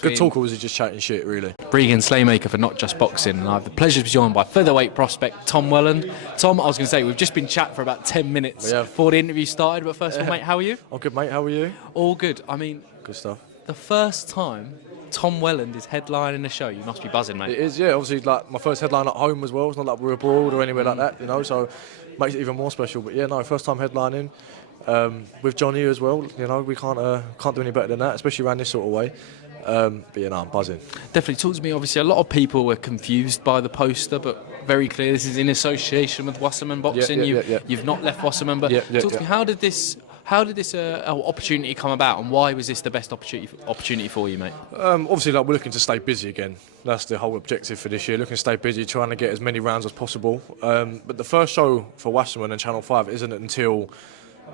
Good talk, or was he just chatting shit, really? Regan Slaymaker for NotJustBoxing, and I have the pleasure to be joined by featherweight prospect Tom Welland. Tom, I was going to say, we've just been chatting for about 10 minutes before the interview started, but first of all, mate, how are you? I'm good, mate. How are you? All good. I mean, good stuff. The first time Tom Welland is headlining a show, you must be buzzing, mate. It is, yeah. Obviously, like my first headline at home as well. It's not like we're abroad or anywhere like that, you know, so makes it even more special. But yeah, no, first time headlining with Johnny as well. You know, we can't do any better than that, especially around this sort of way. But yeah, no, I'm buzzing. Definitely. Talk to me. Obviously, a lot of people were confused by the poster, but very clear this is in association with Wasserman Boxing. You've not left Wasserman, but talk to me. How did this opportunity come about, and why was this the best opportunity for you, mate? Obviously, like, we're looking to stay busy again. That's the whole objective for this year. Looking to stay busy, trying to get as many rounds as possible. But the first show for Wasserman and Channel 5 isn't until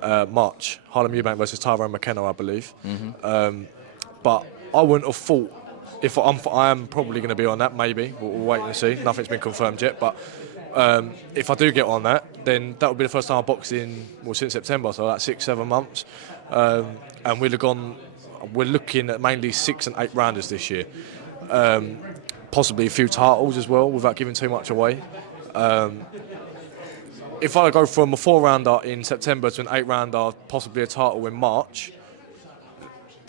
March. Harlem Eubank versus Tyrone McKenna, I believe. But I wouldn't have thought if I am probably going to be on that. Maybe we'll wait and see. Nothing's been confirmed yet, but if I do get on that, then that would be the first time I boxed since September, so like 6-7 months. And we're looking at mainly 6 and 8 rounders this year. Possibly a few titles as well, without giving too much away. If I go from a 4-rounder in September to an 8-rounder, possibly a title in March,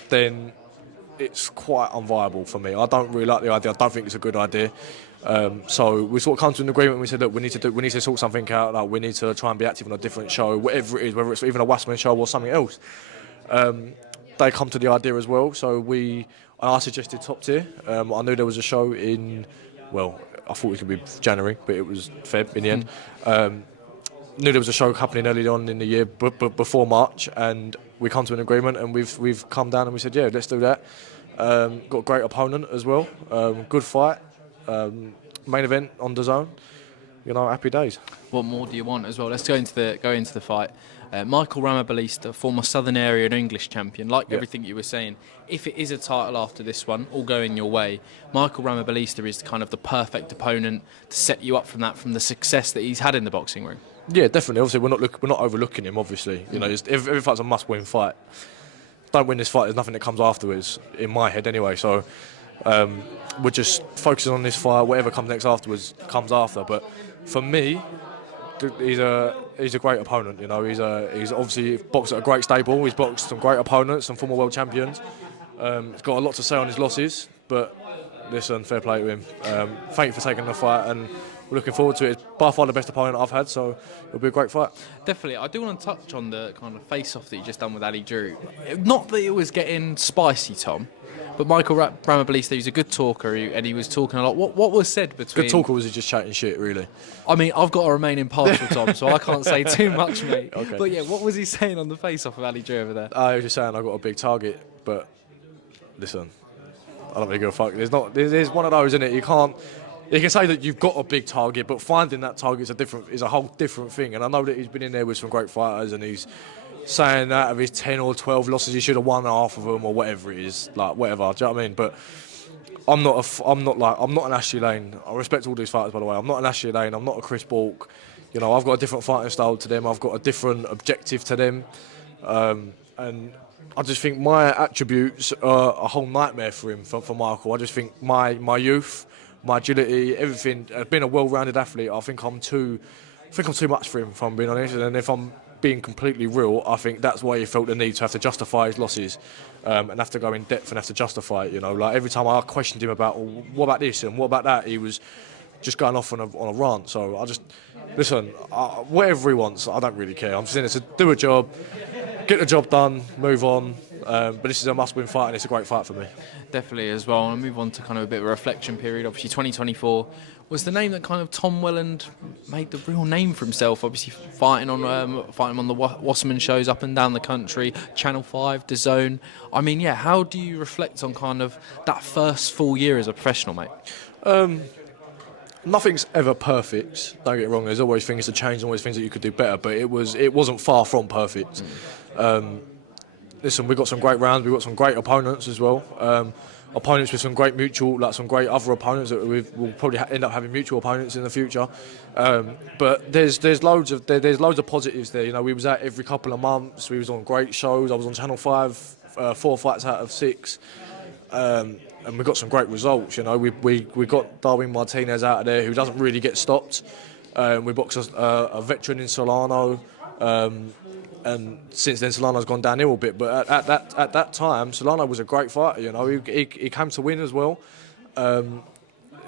then it's quite unviable for me. I don't really like the idea. I don't think it's a good idea. So we sort of come to an agreement. We said, look, we need to sort something out. Like, we need to try and be active on a different show, whatever it is, whether it's even a Wasserman show or something else. They come to the idea as well. So I suggested Top Tier. I knew there was a show I thought it could be January, but it was Feb in the end. Knew there was a show happening early on in the year, but before March, and we come to an agreement, and we've come down and we said, yeah, let's do that. Got a great opponent as well. Good fight. Main event on DAZN. You know, happy days. What more do you want as well? Let's go into the fight. Michael Ramabelesta, former Southern Area and English champion, everything you were saying, if it is a title after this one, all going your way, Michael Ramabelesta is kind of the perfect opponent to set you up from the success that he's had in the boxing ring. Yeah, definitely. Obviously, we're not overlooking him. Obviously, you know, every fight's a must-win fight. Don't win this fight, there's nothing that comes afterwards, in my head anyway. So we're just focusing on this fight. Whatever comes next afterwards comes after. But for me, he's a great opponent. You know, he's obviously boxed at a great stable. He's boxed some great opponents, some former world champions. He's got a lot to say on his losses, but listen, fair play to him. Thank you for taking the fight, and we're looking forward to it. It's by far the best opponent I've had, so it'll be a great fight. Definitely. I do want to touch on the kind of face-off that you just done with Ali Drew. Not that it was getting spicy, Tom, but Michael Ramabelesta, he's a good talker, and he was talking a lot. What was said between... Good talker, or was he just chatting shit, really? I mean, I've got to remain impartial, Tom, so I can't say too much, mate. Okay. But yeah, what was he saying on the face-off of Ali Drew over there? He was just saying I got a big target, but listen, I don't really give a fuck. There's one of those, isn't it? You can say that you've got a big target, but finding that target is a whole different thing. And I know that he's been in there with some great fighters, and he's saying that of his 10 or 12 losses, he should have won half of them or whatever it is, like whatever. Do you know what I mean? But I'm not an Ashley Lane. I respect all these fighters, by the way. I'm not an Ashley Lane. I'm not a Chris Bourke. You know, I've got a different fighting style to them. I've got a different objective to them, and I just think my attributes are a whole nightmare for him, for Michael. I just think my youth, my agility, everything. Being a well-rounded athlete, I think I'm too much for him, if I'm being honest. And if I'm being completely real, I think that's why he felt the need to have to justify his losses, and have to go in depth and have to justify it. You know, like every time I questioned him about, well, what about this and what about that, he was just going off on a rant. So I just listen. Whatever he wants, I don't really care. I'm just in there to do a job, get the job done, move on. But this is a must-win fight, and it's a great fight for me. Definitely as well. And I'll move on to kind of a bit of a reflection period. Obviously, 2024 was the name that kind of Tom Welland made the real name for himself. Obviously, fighting on the Wasserman shows up and down the country, Channel 5, DAZN. I mean, yeah, how do you reflect on kind of that first full year as a professional, mate? Nothing's ever perfect. Don't get it wrong. There's always things to change, always things that you could do better. But it wasn't far from perfect. Listen, we've got some great rounds. We've got some great opponents as well. Opponents with some great some great other opponents that we'll probably end up having mutual opponents in the future. But there's loads of positives there. You know, we was out every couple of months. We was on great shows. I was on Channel 5, 4 fights out of 6. and we got some great results. You know, we got Darwin Martinez out of there, who doesn't really get stopped. We boxed a veteran in Solano, and since then Solano's gone downhill a bit. But at that time, Solano was a great fighter. You know, he came to win as well.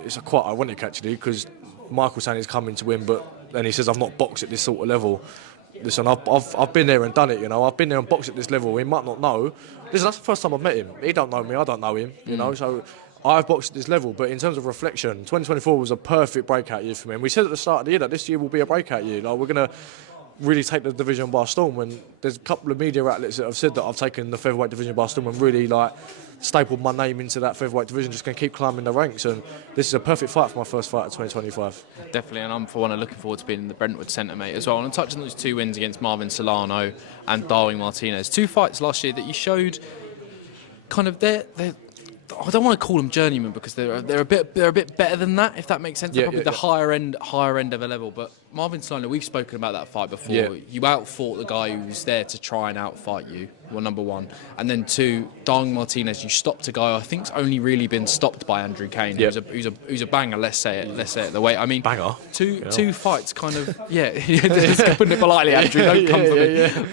It's quite ironic actually, because Michael's saying he's coming to win, but then he says I've not boxed at this sort of level. Listen, I've been there and done it. You know, I've been there and boxed at this level. He might not know. Listen, that's the first time I've met him. He don't know me. I don't know him. You know, so I've boxed at this level. But in terms of reflection, 2024 was a perfect breakout year for me. And we said at the start of the year that this year will be a breakout year. Like, we're gonna really take the division by storm. And there's a couple of media outlets that have said that I've taken the featherweight division by storm and really like stapled my name into that featherweight division. Just gonna keep climbing the ranks. And this is a perfect fight for my first fight of 2025. Definitely, and I'm for one looking forward to being in the Brentwood Centre, mate, as well. And I'm touching on those 2 wins against Marvin Solano and Darwin Martinez. 2 fights last year that you showed kind of they're I don't want to call them journeymen, because they're a bit better than that, if that makes sense. They're probably the higher end of a level. But Marvin Solano, we've spoken about that fight before. Yeah. You outfought the guy who was there to try and outfight you. Well, number 1, and then 2, Darwin Martinez. You stopped a guy I think's only really been stopped by Andrew Kane, who's a banger. Let's say it the way. I mean, banger. Two fights, kind of. Yeah, putting it politely, Andrew. Don't come for me. Yeah.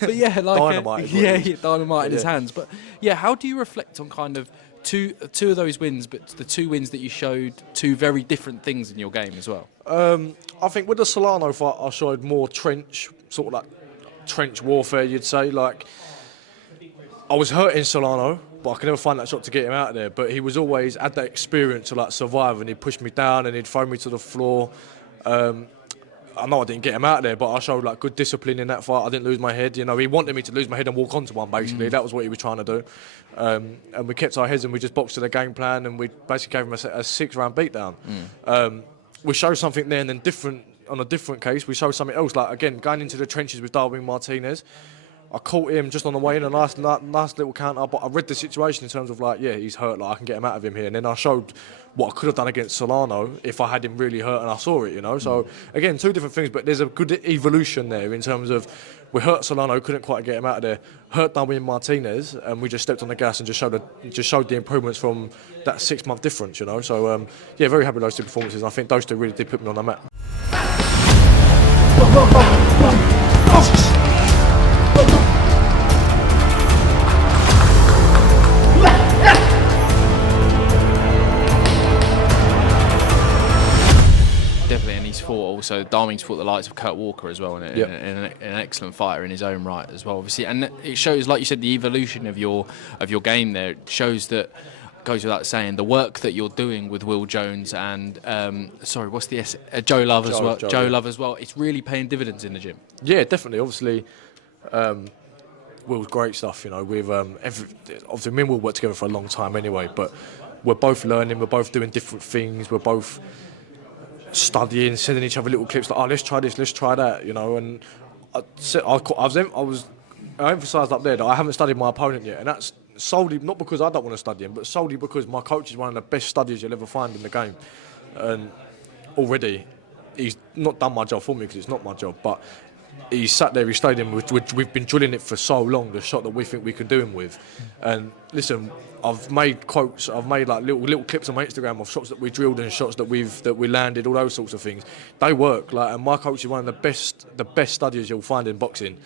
But yeah, like dynamite. Dynamite in his hands. But yeah, how do you reflect on kind of two of those wins, but the 2 wins that you showed 2 very different things in your game as well? I think with the Solano fight, I showed more trench, sort of like trench warfare, you'd say. Like, I was hurting Solano, but I could never find that shot to get him out of there. But he was always had that experience to like survive, and he'd push me down and he'd throw me to the floor. I know I didn't get him out of there, but I showed like good discipline in that fight. I didn't lose my head. You know, he wanted me to lose my head and walk onto one, basically. That was what he was trying to do. And we kept our heads and we just boxed to the game plan, and we basically gave him a 6-round beatdown. We showed something there, and then on a different case, we showed something else. Like, again, going into the trenches with Darwin Martinez, I caught him just on the way in, a nice little counter, but I read the situation in terms of like, yeah, he's hurt, like I can get him out of him here. And then I showed what I could have done against Solano if I had him really hurt and I saw it, you know. So again, 2 different things, but there's a good evolution there in terms of we hurt Solano, couldn't quite get him out of there, hurt Darwin Martinez, and we just stepped on the gas and just showed the improvements from that 6-month difference, you know. So yeah, very happy with those 2 performances. I think those 2 really did put me on the map. Definitely, and he's fought also. Darwin's fought the likes of Kurt Walker as well, and an excellent fighter in his own right as well, obviously. And it shows, like you said, the evolution of your game there. It shows that, goes without saying, the work that you're doing with Will Jones and Joe Love as well. Joe Love as well. It's really paying dividends in the gym. Yeah, definitely. Obviously, Will's great stuff. You know, we've obviously me and Will worked together for a long time anyway, but we're both learning. We're both doing different things. We're both studying, sending each other little clips like, oh, let's try this, let's try that, you know. And I emphasised up there that I haven't studied my opponent yet, and that's solely not because I don't want to study him, but solely because my coach is one of the best studies you'll ever find in the game. And already, he's not done my job for me because it's not my job, but he sat there, he studied him. We've been drilling it for so long, the shot that we think we can do him with. And listen, I've made quotes, I've made like little clips on my Instagram of shots that we drilled and shots that we landed, all those sorts of things. They work, like, and my coach is one of the best studiers you'll find in boxing.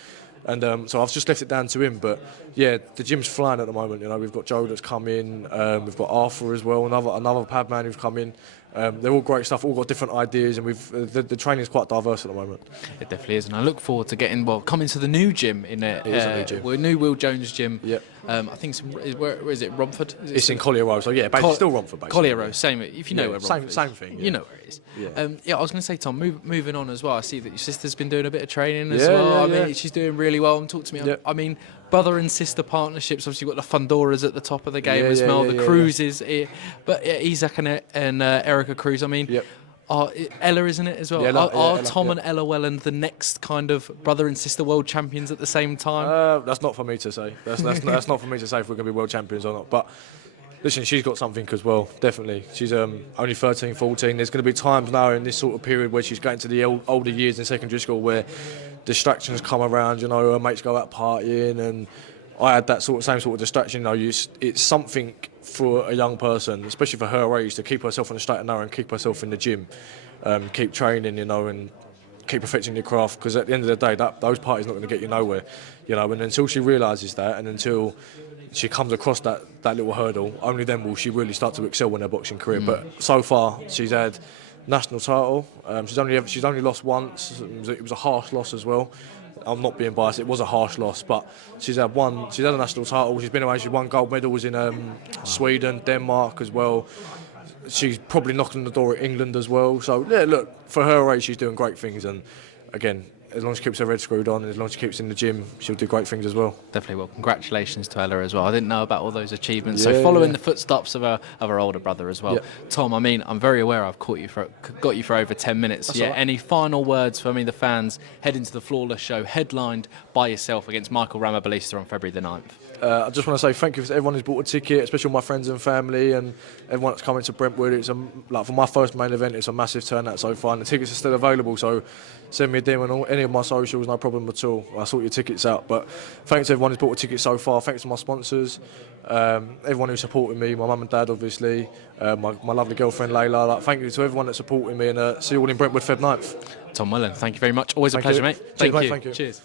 And so I've just left it down to him. But yeah, the gym's flying at the moment. You know, we've got Joe that's come in, we've got Arthur as well, another pad man who's come in. They're all great stuff, all got different ideas, and the training's quite diverse at the moment. It definitely is, and I look forward to coming to the new gym in it. It is a new gym. We're new Will Jones gym. Yep. I think where is it? Romford? It's in Collier Road, so yeah, basically still Romford. Basically. Collier Road, same. If you know where Romford is. Same thing. Yeah. You know where it is. Yeah. I was going to say, Tom, moving on as well. I see that your sister's been doing a bit of training as well. I mean, she's doing really well. Talk to me. Yep. I mean, brother and sister partnerships. Obviously, you've got the Fundoras at the top of the game as well. The Cruises, but Isaac and Erica Cruz. I mean. Yep. Ella, isn't it, as well? Yeah, are Tom and Ella Welland the next kind of brother and sister world champions at the same time? That's not for me to say. That's not for me to say if we're going to be world champions or not. But listen, she's got something as well, definitely. She's only 13, 14. There's going to be times now in this sort of period where she's getting to the older years in secondary school where distractions come around, you know, her mates go out partying and I had that same sort of distraction. You know, it's something for a young person, especially for her age, to keep herself on the straight and narrow and keep herself in the gym, keep training, you know, and keep perfecting your craft. Because at the end of the day, those parties not going to get you nowhere, you know. And until she realises that, and until she comes across that little hurdle, only then will she really start to excel in her boxing career. But so far, she's had national title. She's only lost once. It was a harsh loss as well. I'm not being biased. It was a harsh loss, but she's had a national title. She's been away. She won gold medals in Sweden, Denmark as well. She's probably knocking on the door at England as well. So yeah, look, for her age, she's doing great things. And again, as long as she keeps her head screwed on, and as long as she keeps in the gym, she'll do great things as well. Definitely. Well, congratulations to Ella as well. I didn't know about all those achievements. So following the footsteps of her older brother as well. Yeah. Tom, I mean, I'm very aware I've got you for over 10 minutes. That's Yeah. all right. Any final words for the fans heading to the Flawless show, headlined by yourself against Michael Ramabelesta on February the 9th? I just want to say thank you to everyone who's bought a ticket, especially my friends and family and everyone that's coming to Brentwood. It's for my first main event, it's a massive turnout so far, and the tickets are still available. So send me a DM on any of my socials, no problem at all. I'll sort your tickets out. But thanks to everyone who's bought a ticket so far. Thanks to my sponsors, everyone who's supported me, my mum and dad, obviously, my lovely girlfriend Layla. Like, thank you to everyone that's supporting me, and see you all in Brentwood Feb 9th. Tom Welland, thank you very much. Always a pleasure, mate. Cheers, mate. Thank you. Cheers.